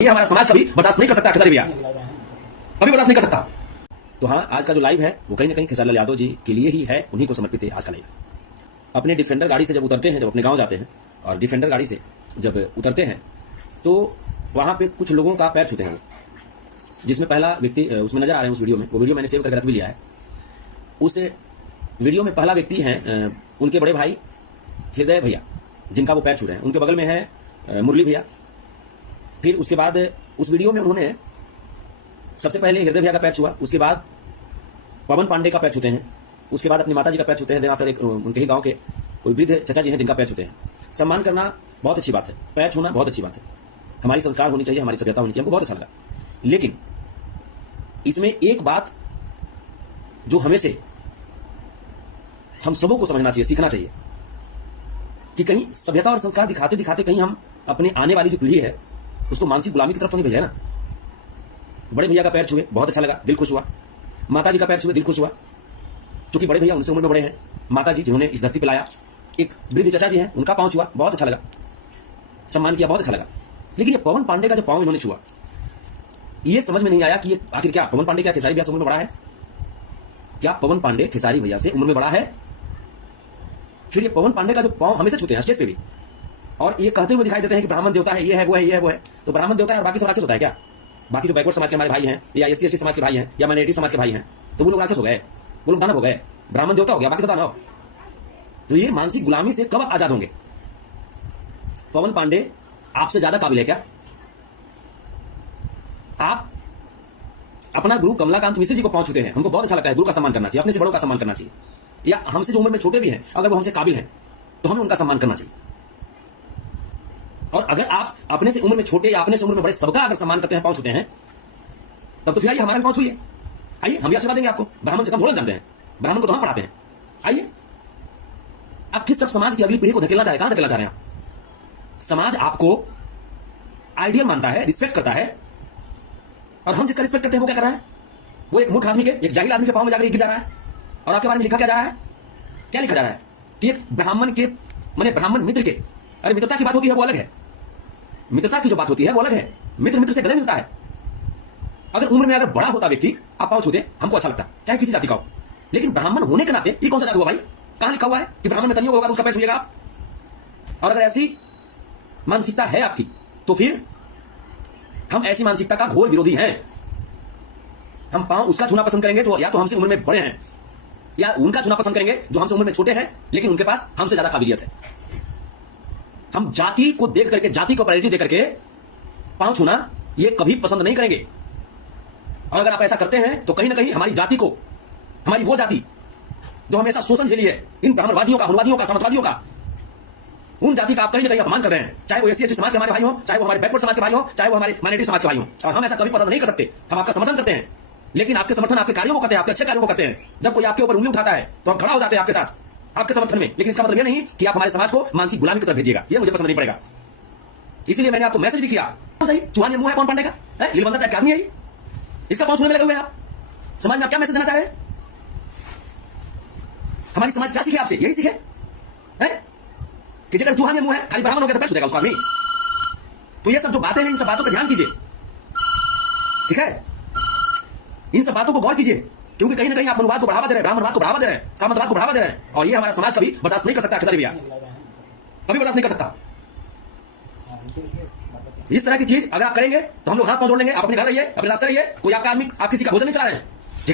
ये हमारा समाज कभी बर्दाश्त नहीं कर सकता खेसारी भैया, कभी बर्दाश्त नहीं कर सकता। तो हाँ, आज का जो लाइव है वो कहीं ना कहीं खेसारी लाल यादव जी के लिए ही है, उन्हीं को समर्पित है आज का लाइव। अपने डिफेंडर गाड़ी से जब उतरते हैं, जब अपने गांव जाते हैं और डिफेंडर गाड़ी से जब उतरते हैं तो वहां पे कुछ लोगों का पैर छूते हैं, जिसमें पहला व्यक्ति उसमें नजर आ रहे हैं। उस वीडियो में, वो वीडियो मैंने सेव करके रख भी लिया है। उस वीडियो में पहला व्यक्ति है उनके बड़े भाई हृदय भैया, जिनका वो पैर छू रहे हैं। उनके बगल में है मुरली भैया। फिर उसके बाद उस वीडियो में उन्होंने सबसे पहले हृदय भैया का पैर छुआ, उसके बाद पवन पांडे का पैर छूते हैं, उसके बाद अपनी माता जी का पैर छूते हैं। आफ्टर एक उनके ही गांव के कोई वृद्ध चचा जी हैं जिनका पैर छूते हैं। सम्मान करना बहुत अच्छी बात है, पैर छूना बहुत अच्छी बात है, हमारी संस्कार होनी चाहिए, हमारी सभ्यता होनी चाहिए, हमको बहुत अच्छा लगा। लेकिन इसमें एक बात जो हमें से हम सबों को समझना चाहिए, सीखना चाहिए कि कहीं सभ्यता और संस्कार दिखाते दिखाते कहीं हम अपने आने वाली जो पीढ़ी है उसको मानसिक गुलामी की तरफ तो नहीं भेजा ना। बड़े भैया का पैर छुए, बहुत अच्छा लगा, दिल खुश हुआ। माता जी का पैर छुए, दिल खुश हुआ। क्योंकि बड़े भैया उनसे उम्र में बड़े हैं, माता जी जिन्होंने इस धरती पे लाया, एक वृद्ध चचा जी हैं, उनका पांव छुआ, बहुत अच्छा लगा, सम्मान किया, बहुत अच्छा लगा। लेकिन ये पवन पांडे का जो पांव इन्होंने छुआ, ये समझ में नहीं आया कि ये आखिर क्या पवन पांडे क्या खेसारी भैया से उम्र में बड़ा है? क्या पवन पांडे खेसारी भैया से उम्र में बड़ा है? फिर ये पवन पांडे का जो पांव हमेशा छूते हैं स्टेज पे भी, और ये कहते हुए दिखाई देते हैं कि ब्राह्मण देवता है, ये है वो है, ये है वो है। तो ब्राह्मण देवता है और बाकी सब राक्षस होता है क्या? बाकी जो बैकवर्ड समाज के हमारे भाई हैं, या SC ST समाज के भाई हैं, या माइनॉरिटी समाज के भाई हैं, तो वो लोग राक्षस हो गए, वो लोग दानव हो गए, ब्राह्मण देवता हो गया, बाकी सब दानव। तो ये मानसिक गुलामी से कब आजाद होंगे? पवन पांडे आपसे ज्यादा काबिल है क्या? आप अपना गुरु कमलाकांत मिश्र जी को पांव छूते हैं, हमको बहुत अच्छा लगता है। गुरु का सम्मान करना चाहिए, अपने से बड़ों का सम्मान करना चाहिए, या हमसे जो उम्र में छोटे भी हैं अगर वो हमसे काबिल हैं तो हमें उनका सम्मान करना चाहिए। और अगर आप अपने से उम्र में छोटे या अपने से उम्र में बड़े सबका अगर सम्मान करते हैं, पांव छूते हैं, तब तो फिर आइए हमारा भी पांव छूइए, आइए हम भी आशीर्वाद देंगे आपको। ब्राह्मण से कम थोड़ा जानते हैं, ब्राह्मण को तो हम पढ़ाते हैं। आइए, आप किस तरफ समाज की अगली पीढ़ी को धकेलना चाहे, कहां धकेलना चाह रहे हैं आप? समाज आपको आइडियल मानता है, रिस्पेक्ट करता है, और हम जिसका रिस्पेक्ट करते हैं वो क्या कर रहा है? वो एक मूर्ख आदमी के, एक जाहिल आदमी के पांव में जाकर गिर जा रहा है। और आपके बारे में लिखा क्या जा रहा है? क्या लिखा जा रहा है कि एक ब्राह्मण के माने ब्राह्मण मित्र के, अरे मित्रता की बात होती है वो अलग है, मित्रता की जो बात होती है वो अलग है, मित्र मित्र से गले मिलता है। अगर उम्र में अगर बड़ा होता व्यक्ति आप पांव छूते, हमको अच्छा लगता, चाहे किसी जाति का हो। लेकिन ब्राह्मण होने के नाते ये कौन सा जाति हुआ भाई? कहां लिखा हुआ है कि ब्राह्मण में तनियों होगा तो उसका पैर छूएगा आप? और अगर ऐसी मानसिकता है आपकी तो फिर हम ऐसी मानसिकता का घोर विरोधी हैं। हम पांव उसका छूना पसंद करेंगे जो या तो हमसे उम्र में बड़े हैं, या उनका छूना पसंद करेंगे जो हमसे उम्र में छोटे हैं लेकिन उनके पास हमसे ज्यादा काबिलियत है। हम जाति को देख करके, जाति को प्रायोरिटी देकर के पांव छूना ये कभी पसंद नहीं करेंगे। और अगर आप ऐसा करते हैं तो कहीं ना कहीं हमारी जाति को, हमारी वो जाति जो हमेशा शोषण झेली है इन ब्राह्मणवादियों का, अनुवादियों का, सामंतवादियों का, उन जाति का आप कहीं ना कहीं अपमान कर रहे हैं। चाहे वो SC ST समाज के हमारे भाई हो, चाहे वो हमारे बैकवर्ड समाज के भाई हो, चाहे वो हमारे माइनॉरिटी समाज के भाई हो। और हम ऐसा कभी पसंद नहीं कर सकते। हम आपका समर्थन करते हैं, लेकिन आपके समर्थन आपके कार्यों को करते हैं, आपके अच्छे कार्यों को करते हैं। जब कोई आपके ऊपर उंगली उठाता है तो हम खड़ा हो जाते हैं आपके साथ, आपके समर्थन में। लेकिन इसका मतलब यह नहीं कि आप हमारे समाज को मानसिक गुलामी की तरफ भेजिएगा, ये मुझे पसंद नहीं पड़ेगा। इसलिए मैंने आपको मैसेज भी किया, सही चुहान में मुंह है पवन पांडे का, लीलवंतर टाइप का आदमी है, इसका पांव छूने में लगे हुए हैं आप। समाज में आप क्या मैसेज देना चाह रहे हैं? हमारी समाज क्या सीखे आपसे? यही सीखे है कि जगह चूहा में मुंह है, खाली ब्राह्मण हो गया तो पैर छूटेगा उसका आदमी। तो ये सब जो बातें हैं, इन सब बातों पर ध्यान कीजिए, ठीक है? इन सब बातों को गौर कीजिए, क्योंकि कहीं ना कहीं आप अनुवाद को बढ़ावा दे रहे हैं, ब्राह्मणवाद को बढ़ावा दे रहे हैं, सामंतवाद को बढ़ावा दे रहे हैं, और ये हमारा समाज कभी बर्दाश्त नहीं कर सकता खेसारी भैया, कभी बर्दाश्त नहीं कर सकता। इस तरह की चीज अगर आप करेंगे तो हम लोग हाथ पांव जोड़ लेंगे। आप अपने घर रहिए, अपने रास्ते रहिए, कोई आपका आदमी आप किसी का भोजन नहीं चला रहे हैं।